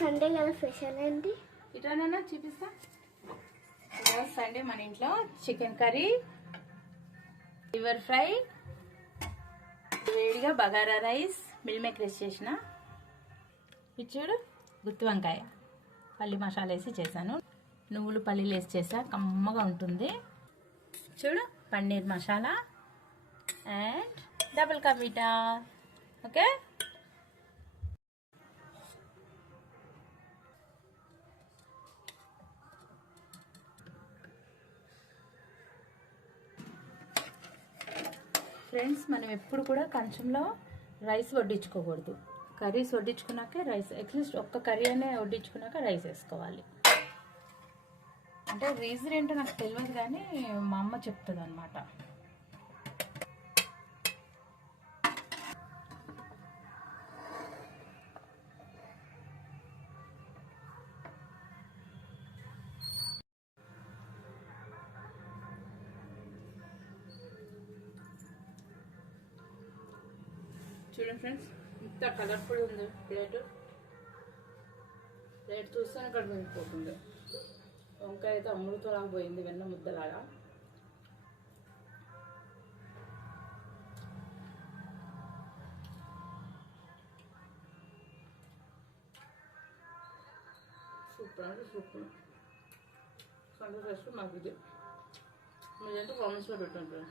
Sunday కదా special ఏంటి? ఇటానన్నా చూపిస్తా. ఈరోజు సండే మన ఇంట్లో చికెన్ కర్రీ, లివర్ ఫ్రై, వేడిగా బగారా రైస్, మిల్ మేకర్ వేసి చేసిన, ఇది చూడు గుత్తి వంకాయ పల్లి మసాలా వేసి చేశాను, నువ్వులు పల్లీలు వేసి చేసా, కమ్మగా ఉంటుంది. చూడు paneer masala and double ka meetha. Okay, friends మనం ఎప్పుడు కూడా కంచంలో రైస్ వడ్డించుకోకూడదు. కర్రీస్ వడ్డించుకున్నాకే రైస్, అట్లీస్ట్ ఒక్క కర్రీ అనే వడ్డించుకున్నాక రైస్ వేసుకోవాలి. అంటే రీజన్ ఏంటో నాకు తెలియదు కానీ మా అమ్మ చెప్తుంది అనమాట. చూడండి ఫ్రెండ్స్, ఇంత కలర్ఫుల్ ఉంది ప్లేట్ చూస్తేనే ఇక్కడ మిగిలిపోతుంది. వంకాయ అయితే అమృతంలాగా పోయింది, వెన్న ముద్దలాగా. సూపర్ అంటే సూపర్. సండే ఫస్ట్ మాకు ఇది మీరంటే కామెంట్స్లో పెట్టండి.